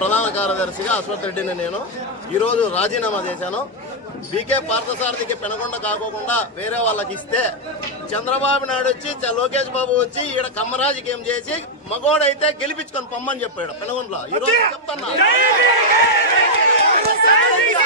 ప్రధాన కార్యదర్శిగా అశ్వత్ రెడ్డిని నేను ఈరోజు రాజీనామా చేశాను బీకే పార్థసారథికి పెనగొండ కాకోకుండా వేరే వాళ్ళకి ఇస్తే చంద్రబాబు నాయుడు వచ్చి లోకేష్ బాబు వచ్చి ఈడ కమ్మరాజుకి ఏం చేసి మగోడైతే గెలిపించుకొని పొమ్మని చెప్పాడు పెనగొండలో ఈరోజు చెప్తాను